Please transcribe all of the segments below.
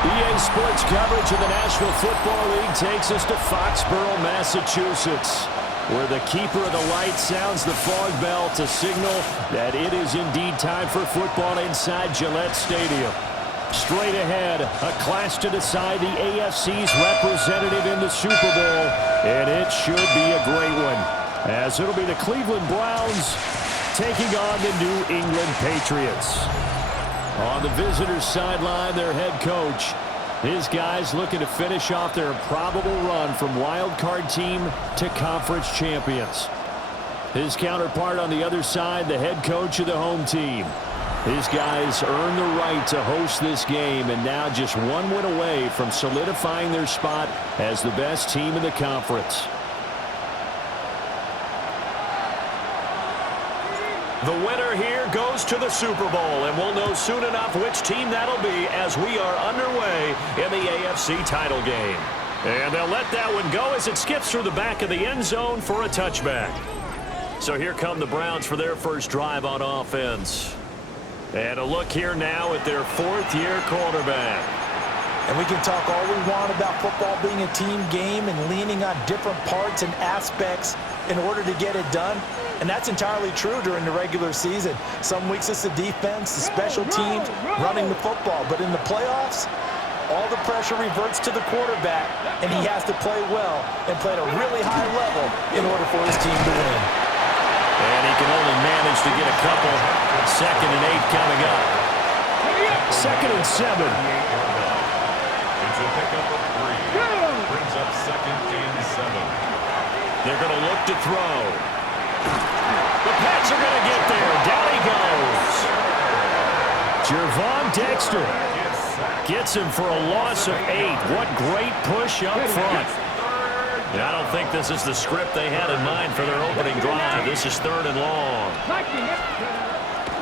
EA Sports coverage of the National Football League takes us to Foxborough, Massachusetts, where the keeper of the light sounds the fog bell to signal that it is indeed time for football inside Gillette Stadium. Straight ahead, a clash to decide the AFC's representative in the Super Bowl, and it should be a great one, as it'll be the Cleveland Browns taking on the New England Patriots. On the visitors' sideline, their head coach. His guys looking to finish off their probable run from wild card team to conference champions. His counterpart on the other side, the head coach of the home team. His guys earned the right to host this game and now just one win away from solidifying their spot as the best team in the conference. The winner here goes to the Super Bowl, and we'll know soon enough which team that'll be as we are underway in the AFC title game. And they'll let that one go as it skips through the back of the end zone for a touchback. So here come the Browns for their first drive on offense. And a look here now at their fourth-year quarterback. And we can talk all we want about football being a team game and leaning on different parts and aspects in order to get it done. And that's entirely true during the regular season. Some weeks it's the defense, the special teams, running the football. But in the playoffs, all the pressure reverts to the quarterback, and he has to play well and play at a really high level in order for his team to win. And he can only manage to get a couple. 2nd and 8 coming up. 2nd and 7. It's a pickup of 3. Brings up 2nd and 7. They're going to look to throw. The Pats are going to get there. Down he goes. Jervon Dexter gets him for a loss of 8. What great push up front. And I don't think this is the script they had in mind for their opening drive. This is 3rd and long.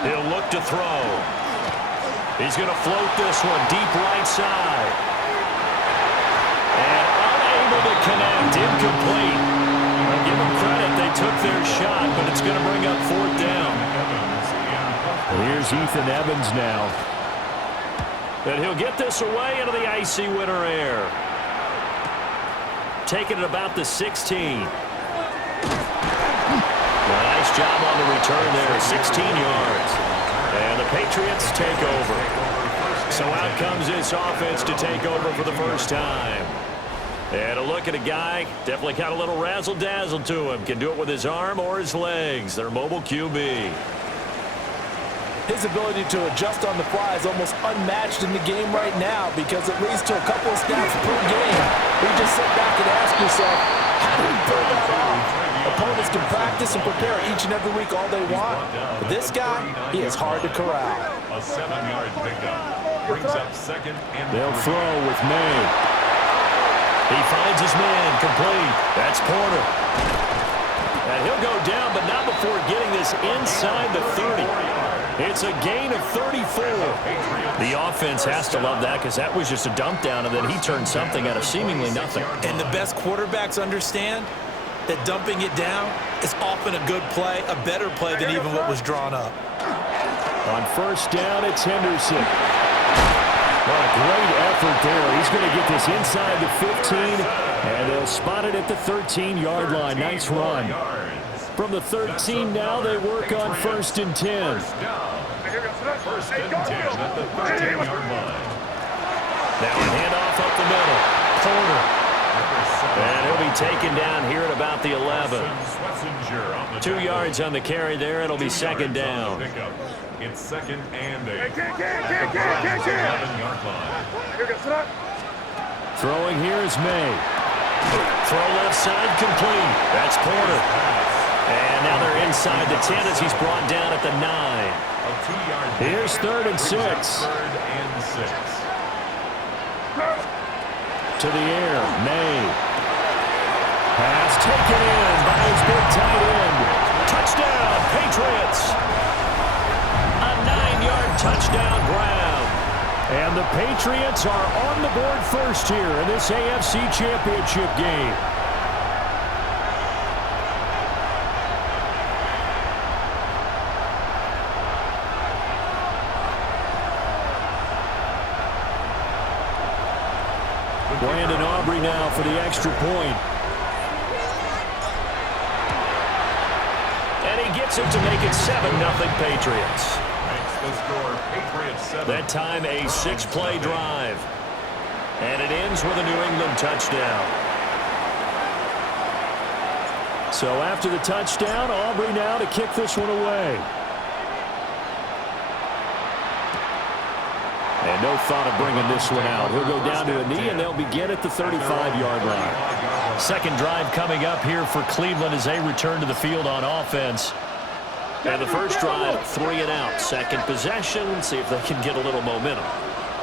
He'll look to throw. He's going to float this one deep right side. And unable to connect. Incomplete. I'll give them credit. They took their shot, but it's going to bring up 4th down. Here's Ethan Evans now. And he'll get this away into the icy winter air. Taking it about the 16. Nice job on the return there. 16 yards. And the Patriots take over. So out comes this offense to take over for the first time. And a look at a guy, definitely got a little razzle-dazzle to him. Can do it with his arm or his legs. Their mobile QB. His ability to adjust on the fly is almost unmatched in the game right now because it leads to a couple of snaps per game. You just sit back and ask yourself, how do we pull that off? Opponents can practice and prepare each and every week all they want. But this guy, he is hard to corral. A 7-yard pickup. Brings up 2nd and 3. They'll throw with May. He finds his man complete. That's Porter. And he'll go down, but not before getting this inside the 30. It's a gain of 34. The offense has to love that because that was just a dump down, and then he turned something out of seemingly nothing. And the best quarterbacks understand that dumping it down is often a good play, a better play than even what was drawn up. On 1st down, it's Henderson. What a great effort there. He's going to get this inside the 15, and they'll spot it at the 13-yard line. Nice run. From the 13 now, they work on 1st and 10. 1st and 10 at the 13-yard line. Now a handoff up the middle. Porter. And he'll be taken down here at about the 11. 2 yards on the carry there. It'll be 2nd down. It's 2nd and 8. 11-yard line. Throwing here is May. Throw left side complete. That's Porter. And now they're inside the 10 as he's brought down at the 9. Here's 3rd and 6. 3rd and 6. To the air, May. Pass taken in by his big tight end. Touchdown, Patriots. A 9-yard touchdown Brown. And the Patriots are on the board first here in this AFC Championship game. Brandon Aubrey now for the extra point. And he gets it to make it 7-0 Patriots. Makes the score Patriots 7. That time a 6-play drive. And it ends with a New England touchdown. So after the touchdown, Aubrey now to kick this one away. And no thought of bringing this one out. He'll go down to a knee, and they'll begin at the 35-yard line. Second drive coming up here for Cleveland as they return to the field on offense. And the first drive, 3 and out. Second possession, see if they can get a little momentum.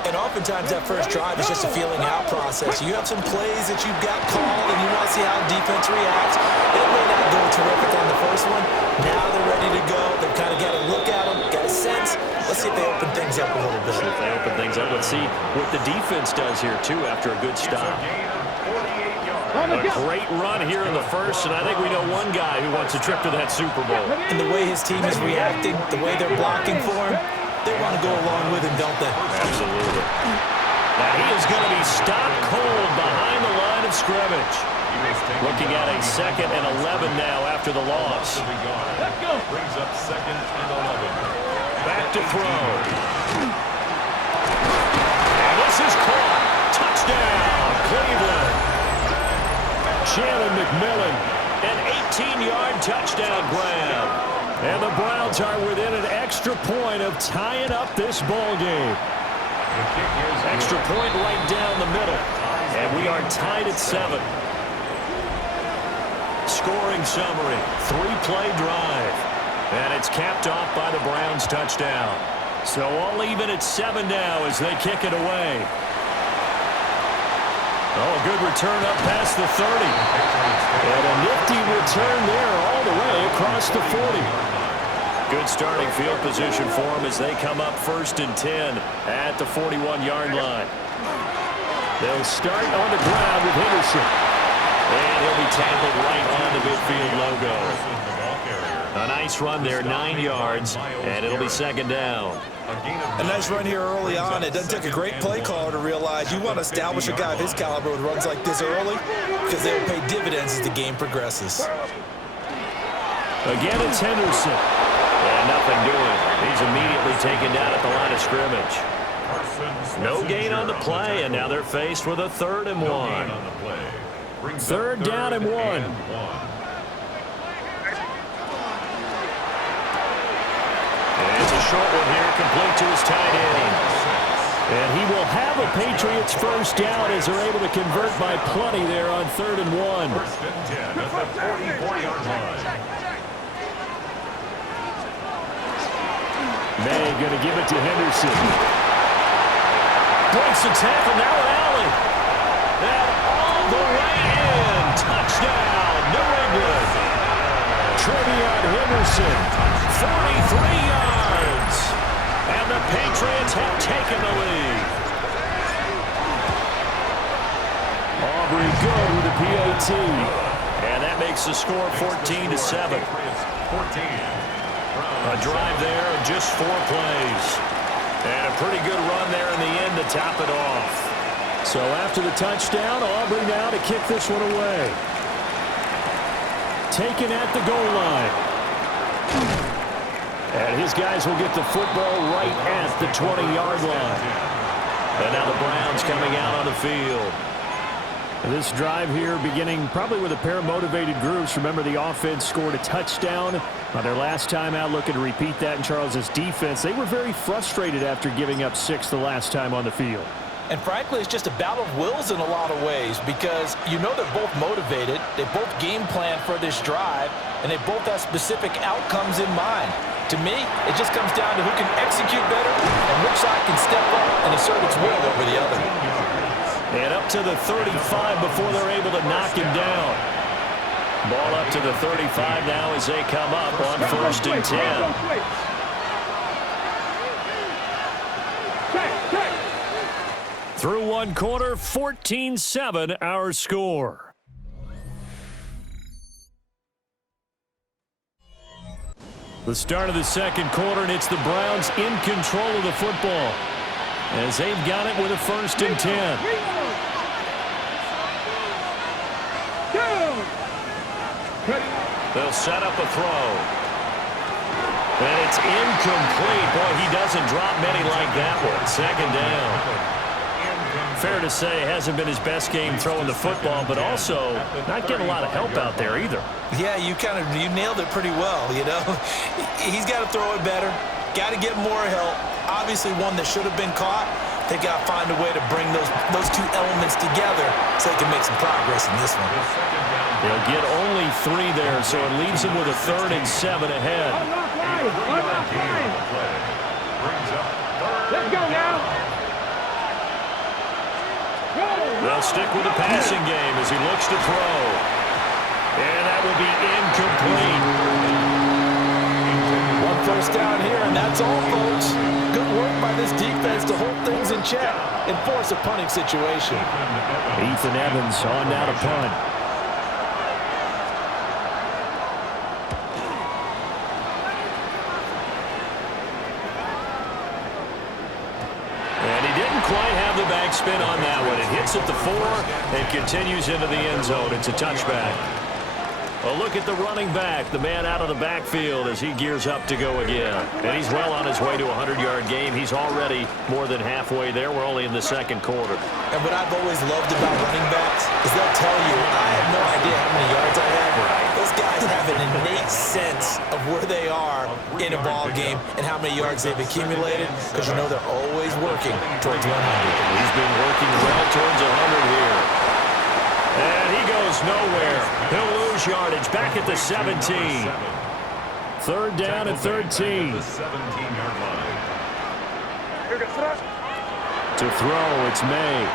And oftentimes that first drive is just a feeling out process. You have some plays that you've got called and you want to see how defense reacts. It may not go terrific on the first one. Now they're ready to go. They've kind of got a look at them, got a sense. Let's see if they open things up a little bit. See if they open things up. Let's see what the defense does here, too, after a good stop. A great run here in the first, and I think we know one guy who wants a trip to that Super Bowl. And the way his team is reacting, the way they're blocking for him, they want to go along with him, don't they? Absolutely. Now he is going to be stopped cold behind the line of scrimmage. Looking at a 2nd and 11 now after the loss. Let's go. Brings up 2nd and 11. Back to throw. And this is caught. Touchdown, Cleveland. Shannon McMillan. An 18-yard touchdown grab. And the Browns are within an extra point of tying up this ball game. Extra point right down the middle. And we are tied at 7. Scoring summary, 3-play drive. And it's capped off by the Browns touchdown. So all even at 7 now as they kick it away. Oh, a good return up past the 30. And a nifty return there all the way across the 40. Good starting field position for them as they come up 1st and 10 at the 41-yard line. They'll start on the ground with Henderson. And he'll be tackled right on the midfield logo. A nice run there, 9 yards, and it'll be 2nd down. A nice run here early on. It doesn't take a great play caller to realize you want to establish a guy of his caliber with runs like this early because they will pay dividends as the game progresses. Again, it's Henderson. And nothing doing. He's immediately taken down at the line of scrimmage. No gain on the play, and now they're faced with a 3rd and 1. 3rd down and 1. It's a short one here, complete to his tight end. And he will have a Patriots first down as they're able to convert by plenty there on 3rd and 1. 1st and 10 at the 44-yard line. May going to give it to Henderson. Breaks the tackle, now an alley. And all the way in. Touchdown, New England. Trevion Henderson. 43 yards. And the Patriots have taken the lead. Aubrey good with the PAT. And that makes the score 14-7. 14. A drive there of just 4 plays. And a pretty good run there in the end to top it off. So after the touchdown, Aubrey now to kick this one away. Taken at the goal line. And his guys will get the football right at the 20-yard line. And now the Browns coming out on the field. This drive here beginning probably with a pair of motivated groups. Remember, the offense scored a touchdown on their last time out, looking to repeat that in Charles's defense. They were very frustrated after giving up 6 the last time on the field. And frankly, it's just a battle of wills in a lot of ways because you know they're both motivated, they both game plan for this drive, and they both have specific outcomes in mind. To me, it just comes down to who can execute better and which side can step up and assert its will over the other. And up to the 35 before they're able to knock him down. Ball up to the 35 now as they come up on 1st and 10. Through one quarter, 14-7 our score. The start of the second quarter, and it's the Browns in control of the football as they've got it with a 1st and 10. They'll set up a throw. And it's incomplete. Boy, he doesn't drop many like that one. Second down. Fair to say, it hasn't been his best game throwing the football, but also not getting a lot of help out there either. Yeah, you nailed it pretty well, you know. He's got to throw it better. Got to get more help. Obviously, one that should have been caught. They got to find a way to bring those two elements together so they can make some progress in this one. They'll get only 3 there, so it leaves them with a 3rd and 7 ahead. Let's go now. They'll stick with the passing game as he looks to throw. And that will be incomplete. 1 first down here, and that's all, folks. Good work by this defense to hold things in check and force a punting situation. Ethan Evans on now to punt. Quite have the backspin on that one. It hits at the 4 and continues into the end zone. It's a touchback. A look at the running back, the man out of the backfield as he gears up to go again. And he's well on his way to a 100-yard game. He's already more than halfway there. We're only in the second quarter. And what I've always loved about running backs is they'll tell you, I have no idea how many yards I have. Those guys have an innate sense of where they are in a ball game and how many yards they've accumulated, because you know they're always working towards 100. He's been working well towards 100 here. And he goes nowhere. He'll lose yardage back at the 17. 3rd down and 13. The 17-yard line. To throw, it's May.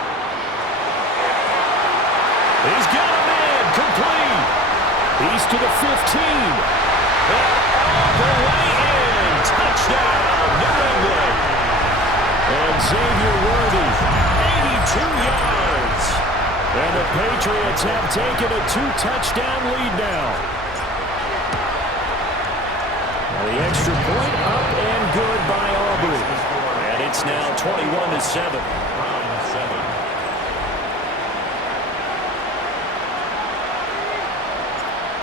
He's got him in. Complete. He's to the 15. The way in. Touchdown, New England. And Xavier Worthy, 82 yards. And the Patriots have taken a 2-touchdown lead now. The extra point up and good by Aubrey. And it's now 21-7.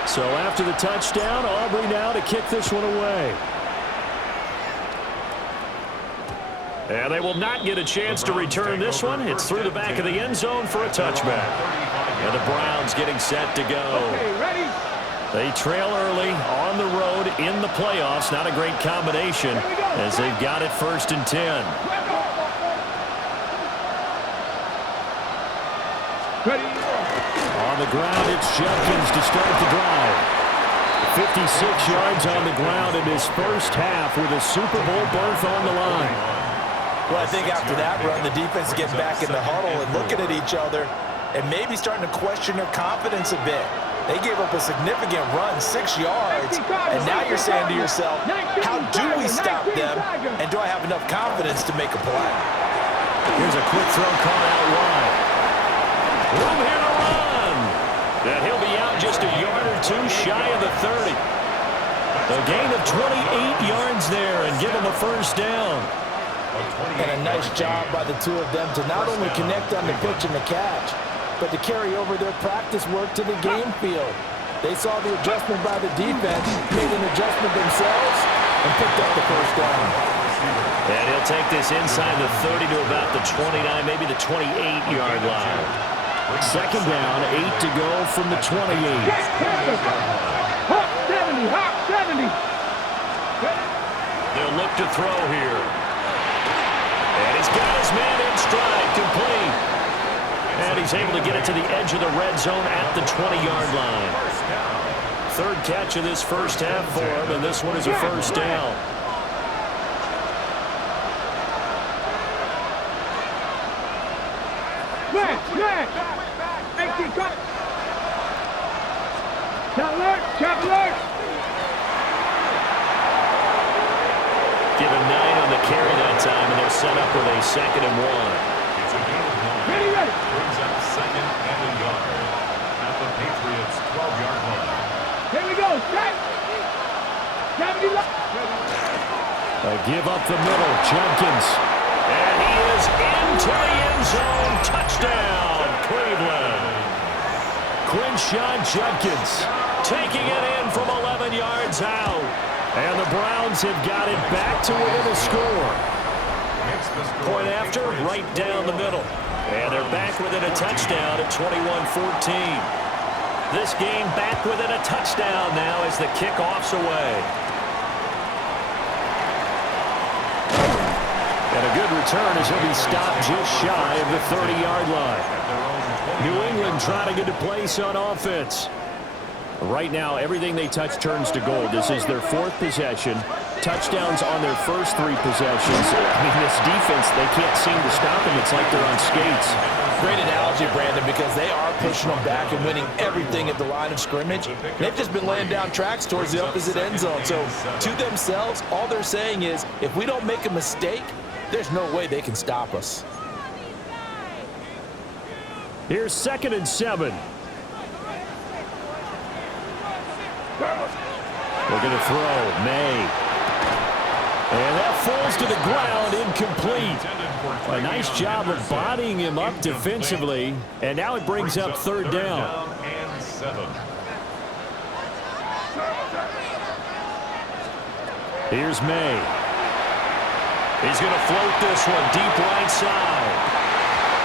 So after the touchdown, Aubrey now to kick this one away. And they will not get a chance to return this one. It's through the back of the end zone for a touchback. And the Browns getting set to go. They trail early on the road in the playoffs. Not a great combination as they've got it 1st and 10. On the ground, it's Jenkins to start the drive. 56 yards on the ground in his first half with a Super Bowl berth on the line. Well, I think after that run, the defense gets back in the huddle and looking at each other and maybe starting to question their confidence a bit. They gave up a significant run, 6 yards, and now you're saying to yourself, how do we stop them, and do I have enough confidence to make a play? Here's a quick throw caught out wide. Room here to run. And he'll be out just a yard or 2 shy of the 30. A gain of 28 yards there and give him a 1st down. And a nice job by the two of them to not only connect on the pitch and the catch, but to carry over their practice work to the game field. They saw the adjustment by the defense, made an adjustment themselves, and picked up the 1st down. And he'll take this inside the 30 to about the 29, maybe the 28-yard line. 2nd down, 8 to go from the 28. Hop 70, hop 70. They'll look to throw here. And he's got his man in stride, complete. And he's able to get it to the edge of the red zone at the 20-yard line. 3rd catch of this first half for him, and this one is a 1st down. Smash! 18 cut. Chop alert! Give him 9 on the carry that time, and they're set up with a 2nd and 1. It's a gain of 9. Ready. Brings up 2nd and a yard at the Patriots' 12-yard line. Here we go. Strike. A give up the middle, Jenkins. And he is into the end zone. Touchdown, Cleveland. Quinn Quinshon Judkins taking it in from 11 yards out. And the Browns have got it back to within a score. Point after, right down the middle. And they're back within a touchdown at 21-14. This game back within a touchdown now as the kickoff's away. And a good return as he'll be stopped just shy of the 30-yard line. New England trying to get a place on offense. Right now, everything they touch turns to gold. This is their 4th possession. Touchdowns on their first 3 possessions. I mean, this defense, they can't seem to stop them. It's like they're on skates. Great analogy, Brandon, because they are pushing them back and winning everything at the line of scrimmage. They've just been laying down tracks towards the opposite end zone. So, to themselves, all they're saying is, if we don't make a mistake, there's no way they can stop us. Here's 2nd and 7. Looking to throw. May. And that falls to the ground, incomplete. A nice job of bodying him up defensively. And now it brings up 3rd down. Here's May. He's going to float this one deep right side.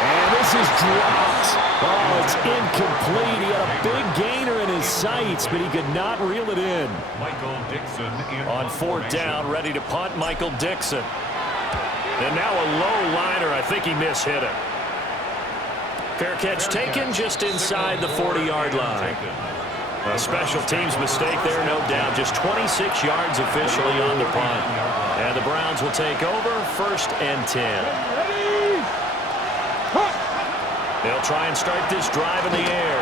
And this is dropped. Oh, it's incomplete. He had a big gainer in his sights, but he could not reel it in. On 4th down, ready to punt, Michael Dixon. And now a low liner. I think he mishit it. Fair catch taken just inside the 40-yard line. A special teams mistake there, no doubt. Just 26 yards officially on the punt. And the Browns will take over 1st and 10. They'll try and start this drive in the air.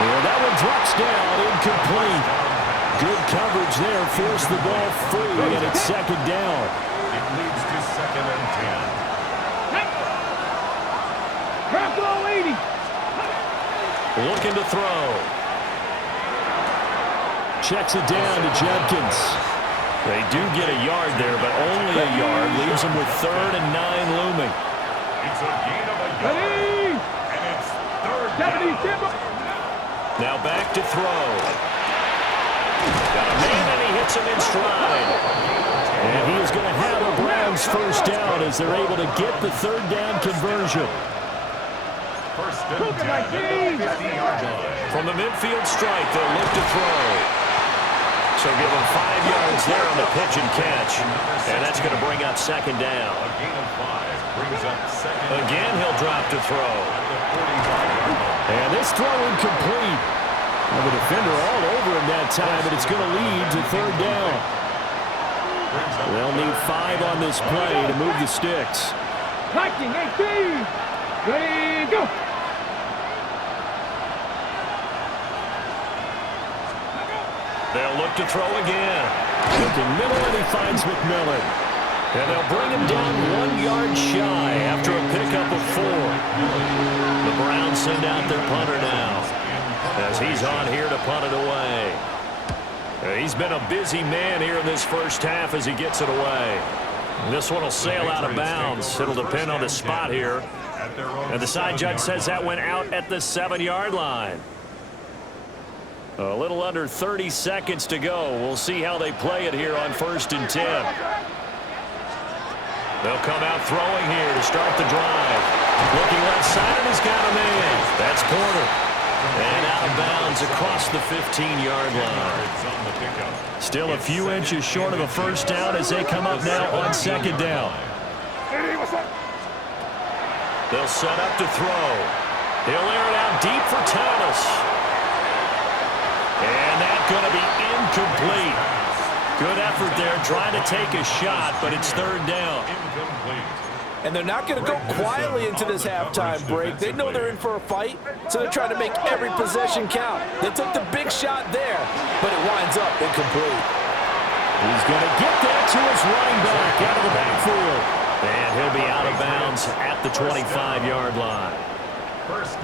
And that one drops down, incomplete. Good coverage there, forced the ball free, and it's 2nd down. It leads to 2nd and 10. Bravo 80. Looking to throw. Checks it down to Judkins. They do get a yard there, but only a yard. Leaves them with 3rd and 9 looming. It's a gain of a yard. Ready. And it's 3rd down. Now back to throw. Got a man, and he hits him in stride. And he is going to have a Browns 1st down as they're able to get the 3rd down conversion. 1st and 10 at the 50-yard line. From the midfield strike, they'll look to throw. So give him 5 yards there on the pitch and catch. And that's going to bring up 2nd down. A gain of 5 brings up 2nd. Again, he'll drop to throw. And this throw incomplete. Well, the defender all over him that time, but it's going to lead to 3rd down. They'll need 5 on this play to move the sticks. Viking 18. Ready, go. They'll look to throw again. Looking middle, and he finds McMillan. And they'll bring him down 1 yard shy after a pickup of 4. The Browns send out their punter now as he's on here to punt it away. He's been a busy man here in this 1st half as he gets it away. And this one will sail out of bounds. It'll depend on the spot here. And the side judge says that went out at the 7-yard line. A little under 30 seconds to go. We'll see how they play it here on 1st and 10. They'll come out throwing here to start the drive. Looking left side, and he's got a man. That's Porter. And out of bounds across the 15-yard line. Still a few inches short of a 1st down as they come up now on 2nd down. They'll set up to throw. He'll air it out deep for Thomas. And that's going to be incomplete. Good effort there trying to take a shot, but it's 3rd down. And they're not going to go quietly into this halftime break. They know they're in for a fight, so they're trying to make every possession count. They took the big shot there, but it winds up incomplete. He's going to get that to his running back out of the backfield. And he'll be out of bounds at the 25-yard line.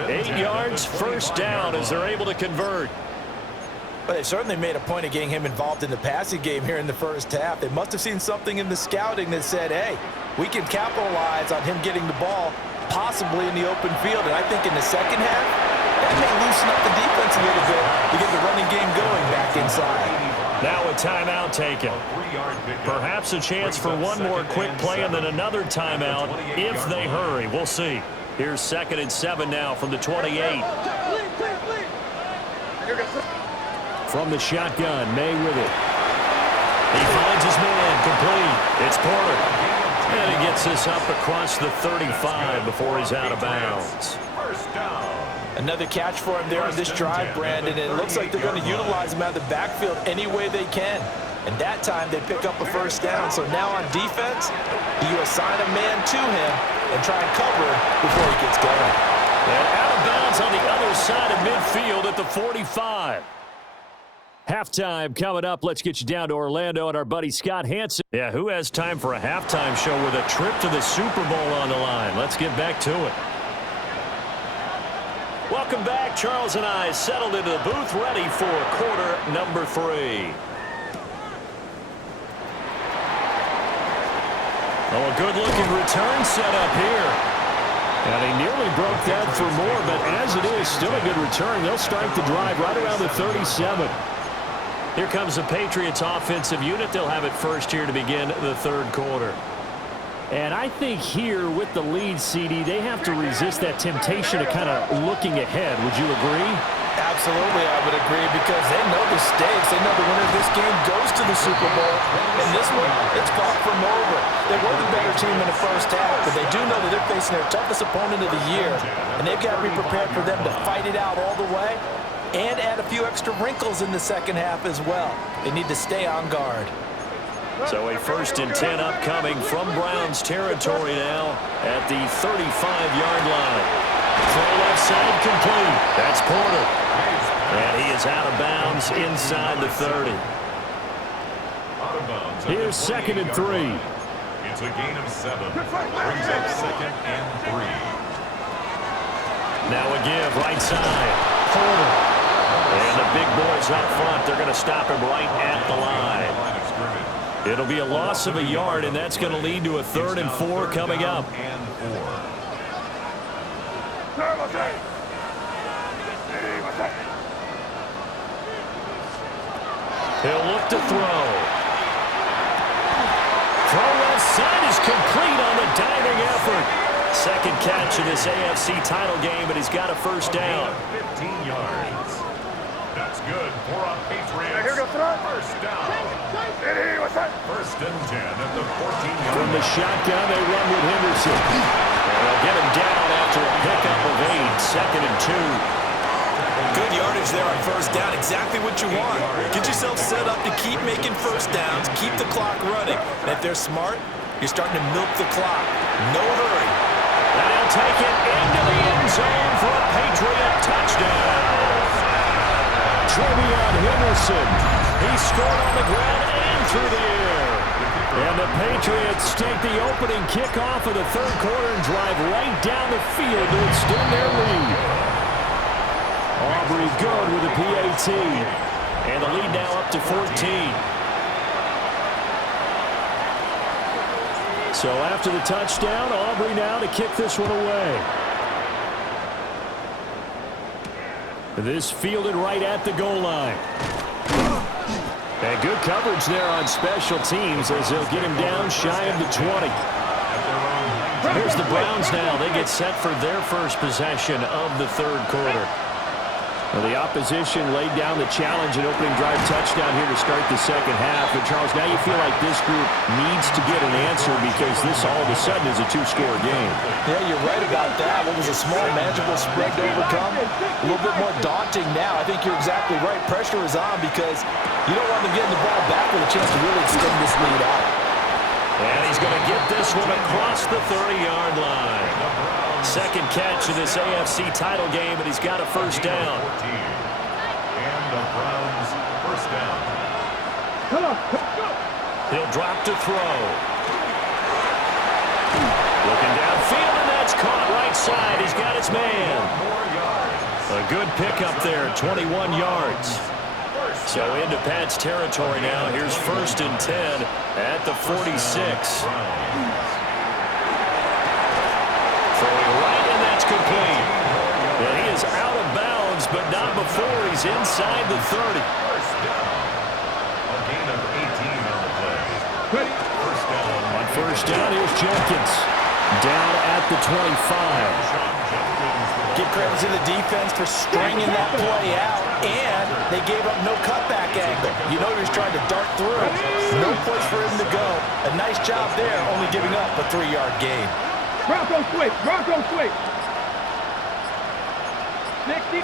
8 yards, 1st down as they're able to convert. But they certainly made a point of getting him involved in the passing game here in the 1st half. They must have seen something in the scouting that said, hey, we can capitalize on him getting the ball possibly in the open field. And I think in the 2nd half, That may loosen up the defense a little bit to get the running game going back inside. Now a timeout taken. Perhaps a chance for one more quick play and then another timeout if they hurry. We'll see. Here's 2nd and 7 now from the 28. From the shotgun, May with it. He finds his man, complete. It's Porter. And he gets this up across the 35 before he's out of bounds. Another catch for him there on this drive, Brandon, and it looks like they're going to utilize him out of the backfield any way they can. And that time they pick up a first down. So now on defense, you assign a man to him and try and cover before he gets going. And out of bounds on the other side of midfield at the 45. Halftime coming up. Let's get you down to Orlando and our buddy Scott Hansen. Yeah, who has time for a halftime show with a trip to the Super Bowl on the line? Let's get back to it. Welcome back. Charles and I settled into the booth, ready for quarter number 3. Oh, a good-looking return set up here. And he nearly broke that for more, but as it is, still a good return. They'll start the drive right around the 37. Here comes the Patriots offensive unit. They'll have it first here to begin the third quarter. And I think here with the lead, CD, they have to resist that temptation of kind of looking ahead. Would you agree? Absolutely, I would agree, because they know the stakes. They know the winner of this game goes to the Super Bowl. And this one, it's fought from over. They were the better team in the first half, but they do know that they're facing their toughest opponent of the year. And they've got to be prepared for them to fight it out all the way and add a few extra wrinkles in the second half as well. They need to stay on guard. So a 1st and 10 upcoming from Browns territory now at the 35-yard line. Throw left side complete. That's Porter. And he is out of bounds inside the 30. Here's 2nd and 3. It's a gain of 7. Brings up 2nd and 3. Now a give right side. Porter. And the big boys up front, they're going to stop him right at the line. It'll be a loss of a yard, and that's going to lead to a 3rd and 4 coming up. He'll look to throw. Throw left side is complete on the diving effort. 2nd catch in this AFC title game, but he's got a first down. 15 yards. That's good for a Patriots. First down. 1st and 10 at the 14-yard. From the shotgun, they run with Henderson. They'll get him down after a pickup of 8. 2nd and 2. Good yardage there on first down. Exactly what you want. Get yourself set up to keep making first downs, keep the clock running. And if they're smart, you're starting to milk the clock. No hurry. And he'll take it into the end zone for a Patriot touchdown. Trevion Henderson. He scored on the ground and through the air. And the Patriots take the opening kickoff of the third quarter and drive right down the field to extend their lead. Aubrey good with a PAT. And the lead now up to 14. So after the touchdown, Aubrey now to kick this one away. This fielded right at the goal line. And good coverage there on special teams as they'll get him down shy of the 20. Here's the Browns now. They get set for their first possession of the third quarter. Well, the opposition laid down the challenge and opening drive touchdown here to start the second half. But, Charles, now you feel like this group needs to get an answer because this all of a sudden is a 2-score game. Yeah, you're right about that. What was a small, manageable spread to overcome? A little bit more daunting now. I think you're exactly right. Pressure is on because you don't want them getting the ball back with a chance to really extend this lead out. And he's going to get this one across the 30-yard line. Second catch of this AFC title game, and he's got a first down. And the Browns first down. Come on, go. He'll drop to throw. Looking downfield, and that's caught right side. He's got his man. A good pickup there, 21 yards. So into Pat's territory now. Here's 1st and 10 at the 46. Throwing right, and that's complete. And he is out of bounds but not before he's inside the 30. First down. A gain of 18 on the play. First down. On first down, here's Jenkins. Down at the 25. Give credit to the defense for stringing that play out, and they gave up no cutback angle. You know he was trying to dart through. No place for him to go. A nice job there, only giving up a 3-yard gain. Bronco switch. Bronco switch. 60.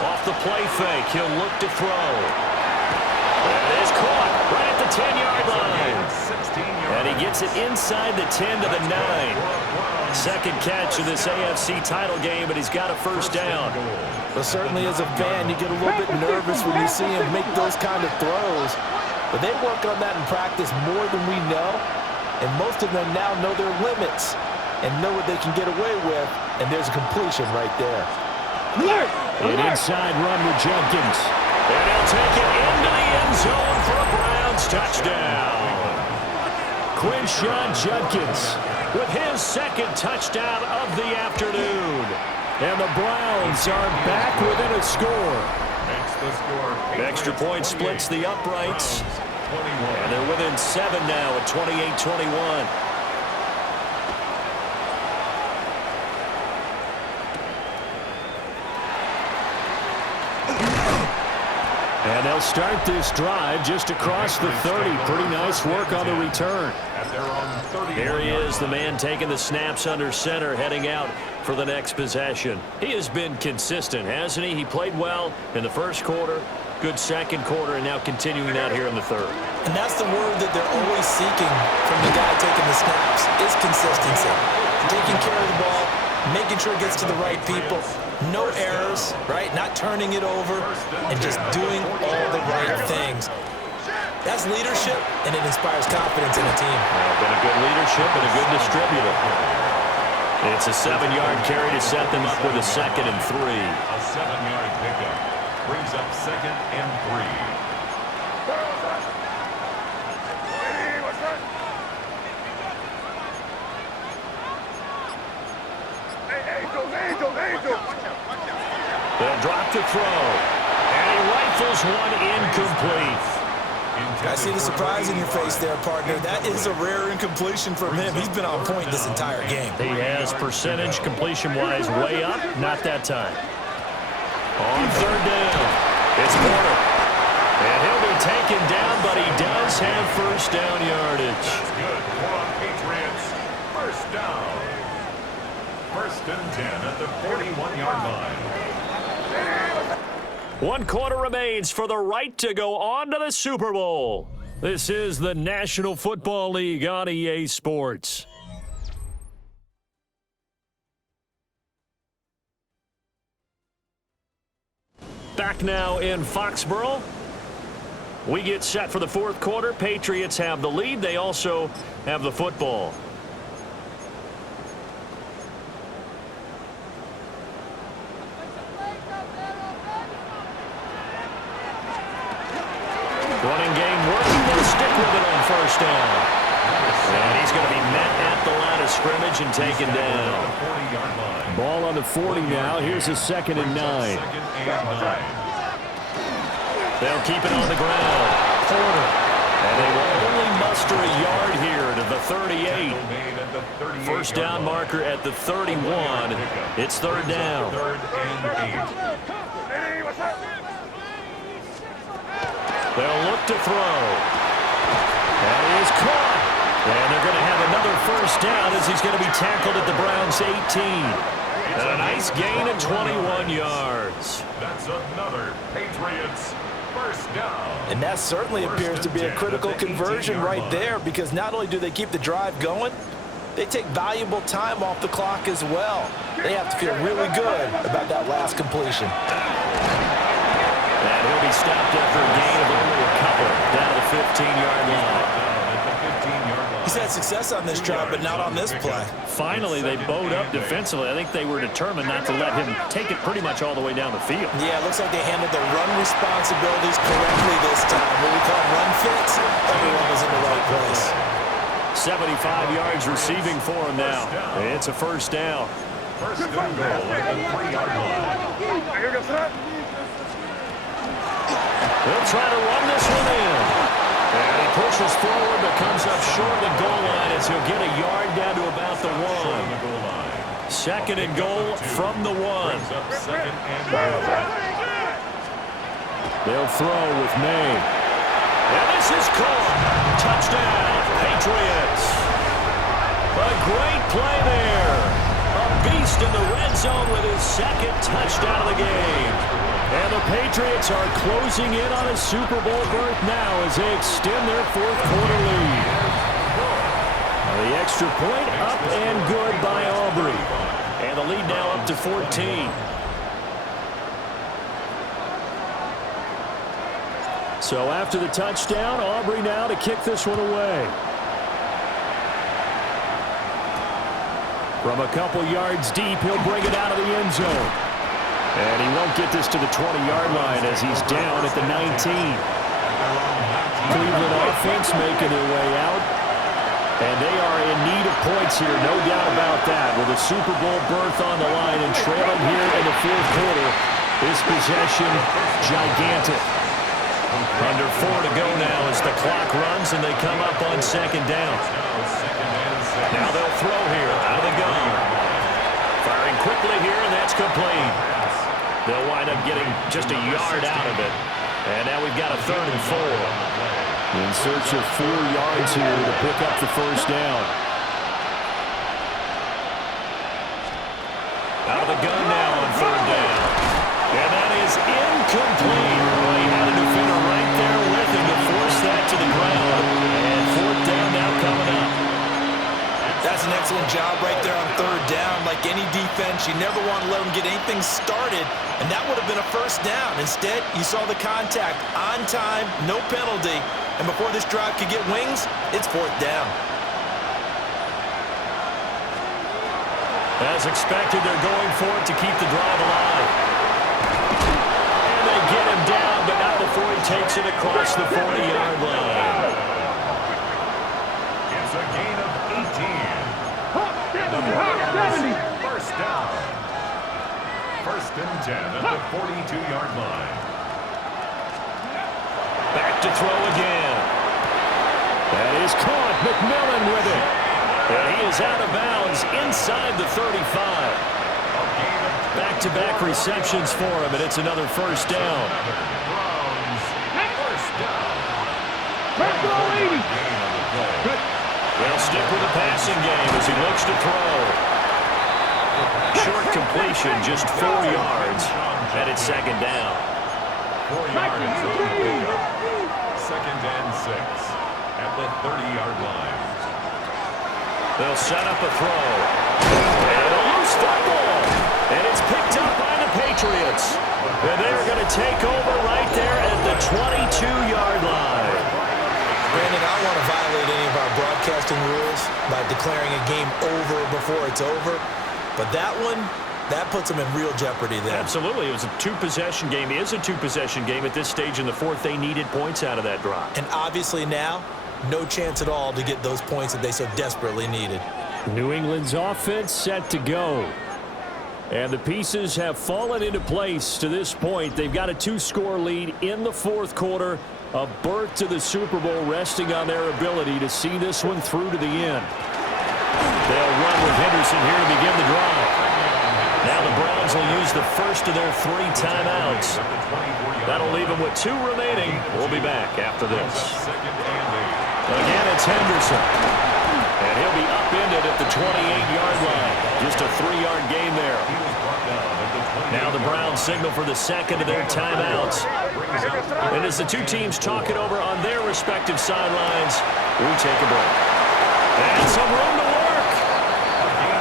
Off the play fake, he'll look to throw. That is caught right at the 10-yard line. And he gets it inside the 10 to the 9. Second catch of this AFC title game, but he's got a first down. But certainly as a fan, you get a little bit nervous when you see him make those kind of throws. But they work on that in practice more than we know. And most of them now know their limits and know what they can get away with. And there's a completion right there. An inside run with Jenkins. And he'll take it into the end zone for a Browns touchdown. Quinshawn Judkins With his second touchdown of the afternoon. And the Browns are back within a score. Makes the score. Extra point splits the uprights. And they're within 7 now at 28-21. And they'll start this drive just across the 30. Pretty nice work on the return. Here he is, the man taking the snaps under center, heading out for the next possession. He has been consistent, hasn't he? He played well in the first quarter, good second quarter, and now continuing out here in the third. And that's the word that they're always seeking from the guy taking the snaps, is consistency. Taking care of the ball, making sure it gets to the right people. No errors, right? Not turning it over and just doing all the right things. That's leadership, and it inspires confidence in a team. Been a good leadership and a good distributor. It's a 7-yard carry to set them up with a 2nd and 3. A 7-yard pickup brings up 2nd and 3. They'll drop to throw. And he rifles one incomplete. I see the surprise in your face there, partner. That is a rare incompletion from him. He's been on point this entire game. He has percentage completion-wise way up. Not that time. On 3rd down, it's Porter. And he'll be taken down, but he does have first down yardage. That's good for our Patriots. First down. 1st and 10 at the 41-yard line. 1 quarter remains for the right to go on to the Super Bowl. This is the National Football League on EA Sports. Back now in Foxborough. We get set for the 4th quarter. Patriots have the lead. They also have the football. Running game working. They'll stick with it on 1st down. And he's going to be met at the line of scrimmage and taken down. Ball on the 40 now. Here's a 2nd and 9. They'll keep it on the ground. Porter. And they will only muster a yard here to the 38. First down marker at the 31. It's 3rd down. 3rd and 8. They'll look to throw. And he is caught. And they're going to have another first down as he's going to be tackled at the Browns' 18. And a nice gain of 21 yards. That's another Patriots first down. And that certainly appears to be a critical conversion right there, because not only do they keep the drive going, they take valuable time off the clock as well. They have to feel really good about that last completion. And he'll be stopped after a gain of only a couple down the 15-yard line. He's had success on this drive, but not on this play. Finally, they bowed up defensively. I think they were determined not to let him take it pretty much all the way down the field. Yeah, it looks like they handled their run responsibilities correctly this time. What we call run fits, everyone was in the right place. 75 yards receiving for him now. It's a first down. First and goal at the 3-yard line. They'll try to run this one in. And he pushes forward but comes up short of the goal line as he'll get a yard down to about the 1. Second and goal from the 1. Second and goal. They'll throw with May. And this is caught. Touchdown, Patriots. A great play there. A beast in the red zone with his second touchdown of the game. And the Patriots are closing in on a Super Bowl berth now as they extend their fourth quarter lead. The extra point up and good by Aubrey. And the lead now up to 14. So after the touchdown, Aubrey now to kick this one away. From a couple yards deep, he'll bring it out of the end zone. And he won't get this to the 20-yard line as he's down at the 19. Cleveland offense making their way out. And they are in need of points here, no doubt about that. With a Super Bowl berth on the line and trailing here in the fourth quarter, this possession gigantic. Under 4 to go now as the clock runs and they come up on second down. Now they'll throw here out of the gun. Firing quickly here, and that's complete. They'll wind up getting just a yard out of it. And now we've got a 3rd and 4. In search of 4 yards here to pick up the first down. Out of the gun now on 3rd down. And that is incomplete. Well, he had a defender right there with him to force that to the ground. And 4th down now coming up. That's an excellent job right there on 3rd down. Like any defense, you never want to let them get anything started, and that would have been a first down. Instead, you saw the contact on time, no penalty, and before this drive could get wings, it's 4th down. As expected, they're going for it to keep the drive alive. And they get him down, but not before he takes it across the 40-yard line. It's a gain of 18. First down. 1st and 10 at the 42-yard line. Back to throw again. That is caught. McMillan with it. And he is out of bounds inside the 35. Back-to-back receptions for him, and it's another first down. They'll stick with the passing game as he looks to throw. Short completion, just 4 yards, and it's 2nd down. 4 yards on the pickup. 2nd and 6 at the 30-yard line. They'll set up a throw. And a loose football. And it's picked up by the Patriots. And they're going to take over right there at the 22-yard line. Brandon, I don't want to violate any of our broadcasting rules by declaring a game over before it's over, but that one, that puts them in real jeopardy there. Absolutely. It was a 2-possession game. It is a 2-possession game at this stage in the fourth. They needed points out of that drive. And obviously now, no chance at all to get those points that they so desperately needed. New England's offense set to go. And the pieces have fallen into place to this point. They've got a 2-score lead in the fourth quarter. A berth to the Super Bowl resting on their ability to see this one through to the end. They'll run with Henderson here to begin the drive. Now the Browns will use the first of their 3 timeouts. That'll leave them with 2 remaining. We'll be back after this. Again, it's Henderson. And he'll be upended at the 28-yard line. Just a 3-yard gain there. Now the Browns signal for the second of their timeouts. And as the 2 teams talk it over on their respective sidelines, we take a break. And some room to work.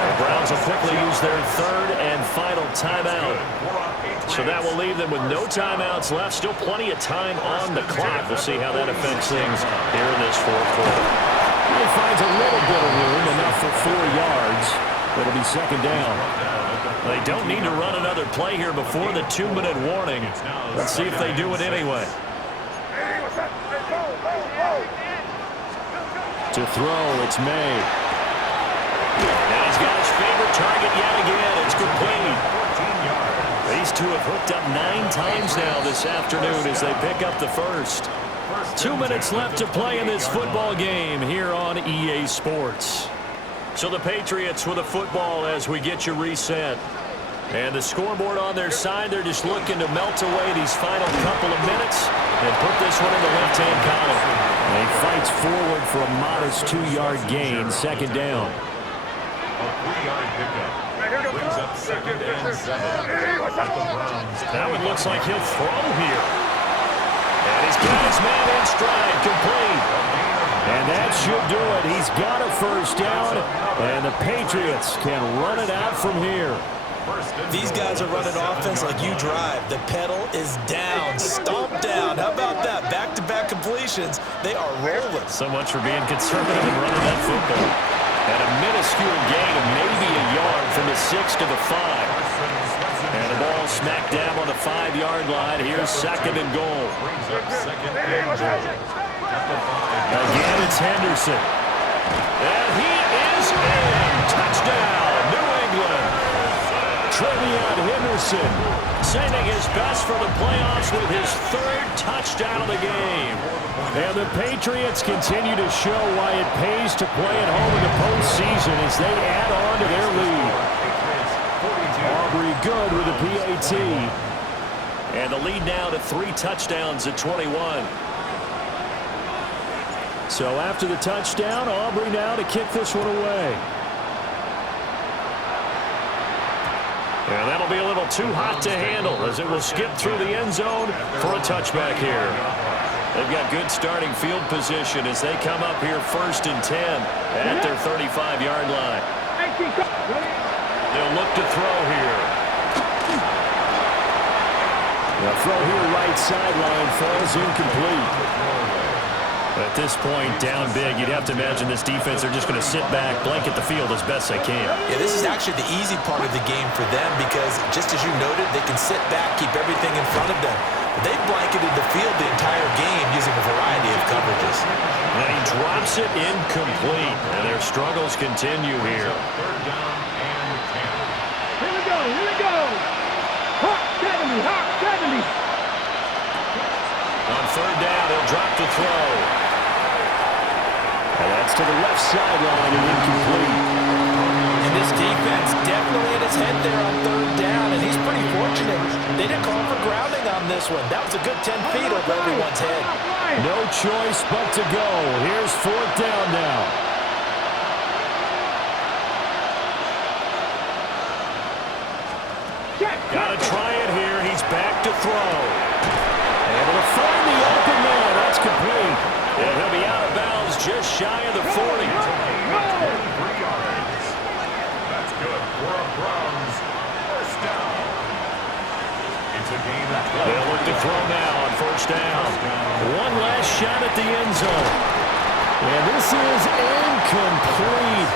The Browns will quickly use their 3rd and final timeout. So that will leave them with no timeouts left. Still plenty of time on the clock. We'll see how that affects things here in this fourth quarter. He finds a little bit of room, enough for 4 yards. It'll be 2nd down. They don't need to run another play here before the 2-minute warning. Let's see if they do it anyway. To throw, it's May. And he's got his favorite target yet again. It's to have hooked up 9 times now this afternoon as they pick up the first. 2 minutes left to play in this football game here on EA Sports. So the Patriots with a football as we get you reset. And the scoreboard on their side, they're just looking to melt away these final couple of minutes and put this one in the left-hand column. And he fights forward for a modest 2-yard gain, second down. A 3-yard pickup brings up 2nd and 7 at the Browns. Now it looks like he'll throw here. And he's got his man in stride, complete. And that should do it. He's got a first down, and the Patriots can run it out from here. These guys are running offense like you drive. The pedal is down, stomped down. How about that? Back-to-back completions. They are rolling. So much for being conservative and running that football. And a minuscule gain of maybe a yard from the 6 to the 5. And the ball smacked down on the 5-yard line. Here's 2nd and goal. Again, it's Henderson. And he is in. Touchdown, New England. Trevion Henderson Saving his best for the playoffs with his 3rd touchdown of the game. And the Patriots continue to show why it pays to play at home in the postseason as they add on to their lead. Aubrey good with a PAT. And the lead now to 3 touchdowns at 21. So after the touchdown, Aubrey now to kick this one away. And that'll be a little too hot to handle as it will skip through the end zone for a touchback here. They've got good starting field position as they come up here 1st and 10 at their 35-yard line. They'll look to throw here. The throw here right sideline falls incomplete. At this point, down big, you'd have to imagine this defense, they're just going to sit back, blanket the field as best they can. Yeah, this is actually the easy part of the game for them because, just as you noted, they can sit back, keep everything in front of them. But they've blanketed the field the entire game using a variety of coverages. And he drops it incomplete, and their struggles continue here. 3rd down and 10. Here we go, here we go. Hawk 70, Hawk 70. On 3rd down, he'll drop the throw. And that's to the left sideline and incomplete. And this defense definitely in his head there on 3rd down, and he's pretty fortunate. They didn't call for grounding on this one. That was a good 10 feet over everyone's head. No choice but to go. Here's 4th down now. Got to try it here. He's back to throw. Able to find the open man. That's complete. And he'll be out of bounds just shy of the 40. 23 yards. That's good for a Browns 1st down. It's a game of 12. They'll look to throw now on 1st down. One last shot at the end zone. And this is incomplete.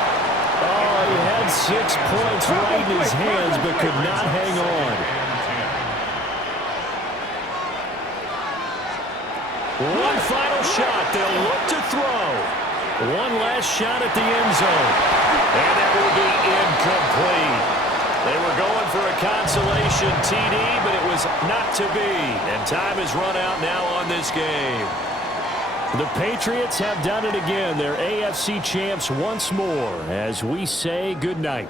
Oh, he had 6 points right in his hands but could not hang on. One final shot. They'll look to throw. One last shot at the end zone. And that will be incomplete. They were going for a consolation TD, but it was not to be. And time has run out now on this game. The Patriots have done it again. They're AFC champs once more as we say goodnight.